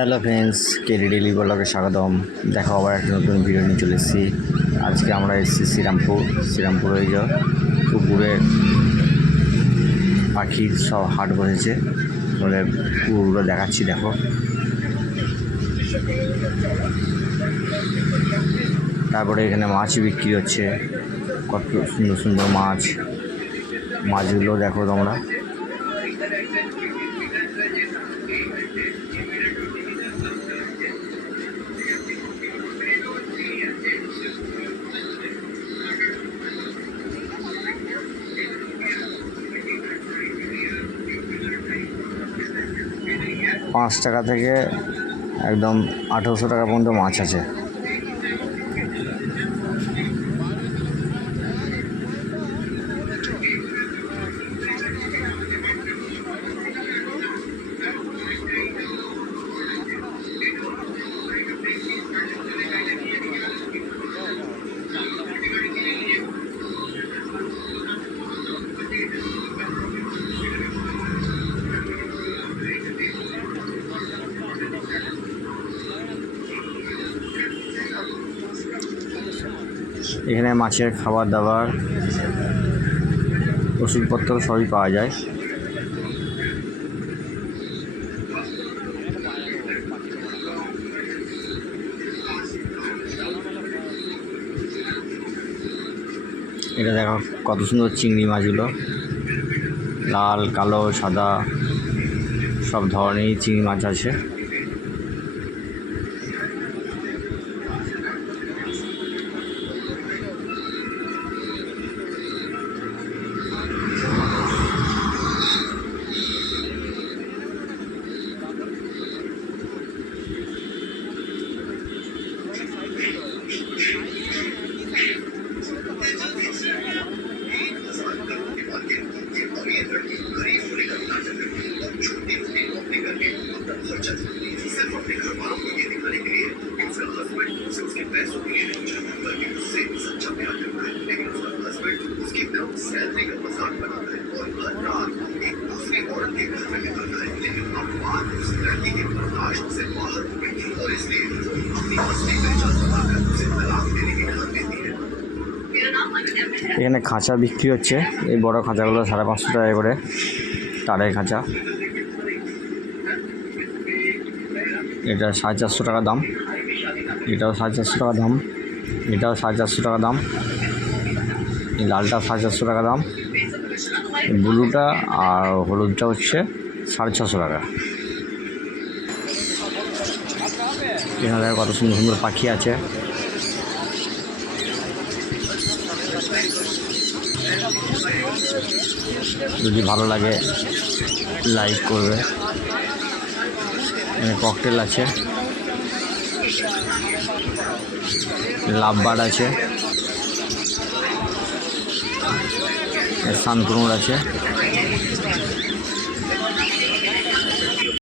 Hello friends, KD daily ব্লগে স্বাগতম। দেখো আবার একটা নতুন ভিডিও নিয়ে চলে এসেছি। আজকে আমরা এসেছি শ্রীরামপুর ওই যে পুকুরে পাখির সব হাট বসেছে বলে পুকুরগুলো দেখাচ্ছি। দেখো তারপরে এখানে মাছ বিক্রি হচ্ছে, কত সুন্দর সুন্দর মাছগুলো দেখো তোমরা। ৳5 থেকে একদম 1800 টাকা পর্যন্ত মাছ আছে। এখানে মাছের খাবার দাবার, ওষুধপত্র সবই পাওয়া যায়। এটা দেখো কত সুন্দর চিংড়ি মাছগুলো, লাল, কালো, সাদা সব ধরনেরই চিংড়ি মাছ আছে। এখানে খাঁচা বিক্রি হচ্ছে, এই বড় খাঁচাগুলো 550 টাকা করে, তারের খাঁচা। এটা 450 টাকা দাম, এটাও 450 টাকা দাম, এটাও 450 টাকা দাম, এই লালটা 450 টাকা দাম, ব্লুটা আর হলুদটা হচ্ছে 650 টাকা। এখানে কত সুন্দর সুন্দর পাখি আছে। যদি ভালো লাগে লাইক করবে। এখানে ককটেল আছে, লাভ বার্ড আছে, সানকুনুর আছে।